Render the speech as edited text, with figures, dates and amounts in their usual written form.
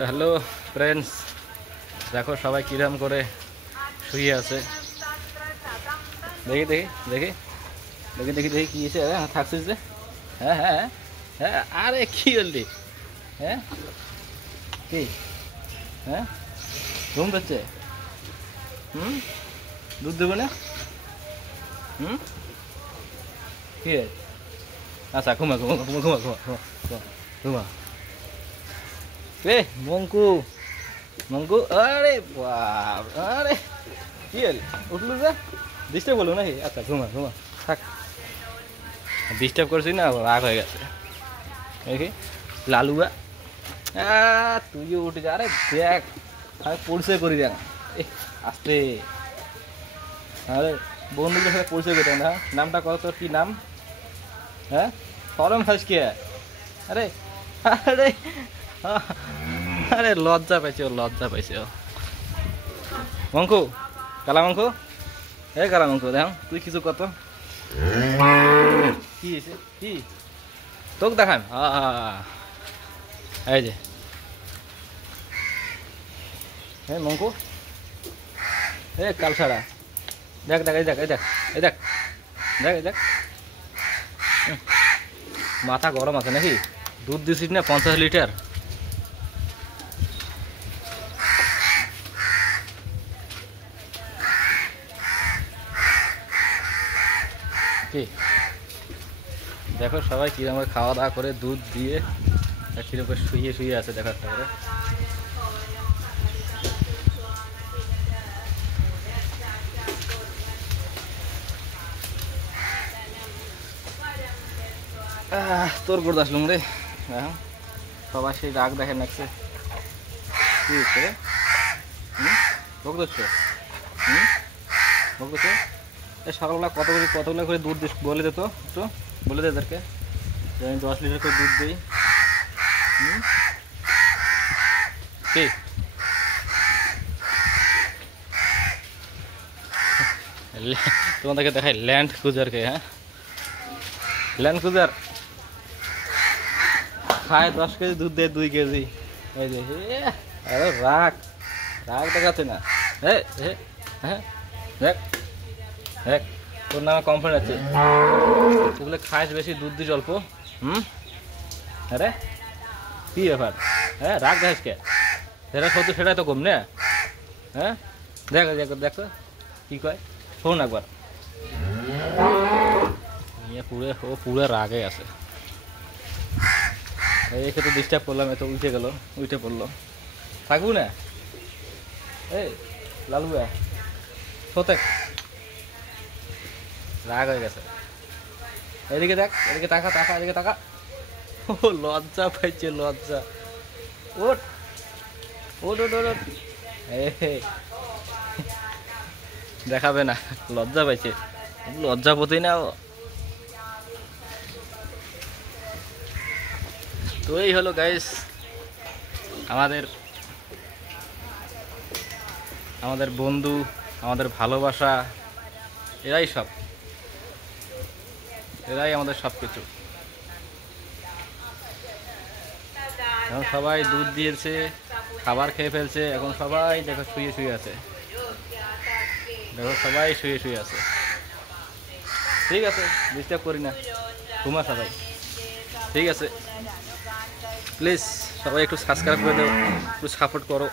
Hello friends, দেখো সবাই কিরম করে শুয়ে আছে। দেখি দেখি দেখি দেখি দেখি দেখি কি হয়েছে। হ্যাঁ থাকছিস যে, হ্যাঁ হ্যাঁ হ্যাঁ। আরে কি বললি? হ্যাঁ কি? হ্যাঁ ঘুম পাচ্ছে? দুধ দেবো না? কি? আচ্ছা ঘুমা ঘুমা ঘুমা ঘুমা ঘুমা ঘুমা ঘুমা। এ মঙ্কু মঙ্কু, আরে বাপ, আরে কি হল? উঠলু যে, ডিস্টার্ব করলো নাকি? আচ্ছা ঘুমা ঘুমা থাক, ডিস্টার্ব করছি না, রাগ হয়ে গেছে দেখি। লালুয়া, তুইও উঠে যা। আরে দেখ, আমি পরিচয় করি দেখ। আসতে, আরে বন্ধুদের সাথে পরিচয় করি না। নামটা কত? তোর কি নাম? হ্যাঁ সরম খাস কে? আরে আরে আরে লজ্জা পাইছে ও, লজ্জা পাইছে ও। মঙ্কু, কালা মঙ্কু, এ কালা মঙ্কু, দেখ তুই কিছু কত কি হয়েছে? কি তোকে দেখাম? এই যে, হ্যাঁ মঙ্কু, এ কাল ছাড়া, দেখ দেখ এই দেখ এই দেখ এই দেখ দেখ এই দেখ। মাথা গরম আছে নাকি? দুধ দিছিস না 50 লিটার। কি দেখো সবাই কিরকম খাওয়া দাওয়া করে দুধ দিয়ে কিরকম শুয়ে শুয়ে আছে, দেখো একটা করে। তোর গোড় আসলুম রে। হ্যাঁ সবাই সেই রাগ দেখেন লাগছে। কি হচ্ছে রে? ভোগ দিচ্ছে? ভোগ দিচ্ছে? এই সকালবেলা কতগুলো করে দুধ দিস বলে দে তো, একটু বলে দে এদেরকে যে আমি 10 লিটার করে দুধ দিই। কি তোমাদেরকে দেখাই ল্যান্ড ক্রুজারকে। হ্যাঁ ল্যান্ড ক্রুজার খায় 10 কেজি, দুধ দেয় 2 কেজি। এই যে আরে রাগ রাগ দেখাচ্ছে না। হ্যাঁ হ্যাঁ দেখ দেখ, তোর নামে কমপ্লেন আছে, তুই খাস বেশি, দুধ দিস অল্প। আরে কি ব্যাপার? হ্যাঁ রাগ দেখাস কে? যেটা সত্য সেটাই তো কম না। হ্যাঁ দেখ দেখ দেখো কি কয়, শোন একবার। ও পুরো রাগে আছে। একে তো ডিস্টার্ব করলাম, এত উঠে গেল, উঠে পড়লো। থাকবো না? এই লালুয়া সতেক, রাগ হয়ে গেছে। এদিকে দেখ, এদিকে তাকা তাকা, এদিকে তাকা। ও লজ্জা পাইছে, লজ্জা। ওট ওট ওট ওট। দেখাবে না, লজ্জা পাইছে, লজ্জাপতি না ও। তো এই হলো গাইস আমাদের আমাদের বন্ধু, আমাদের ভালোবাসা, এরাই সব, এরাই আমাদের সব কিছু। এখন সবাই দুধ দিয়েছে, খাবার খেয়ে ফেলছে, এখন সবাই দেখো শুয়ে শুয়ে আছে। দেখো সবাই শুয়ে শুয়ে আছে। ঠিক আছে, ডিস্টার্ব করি না, ঘুমা সবাই। ঠিক আছে, প্লিজ সবাই একটু সাবস্ক্রাইব করে দাও, একটু সাপোর্ট করো।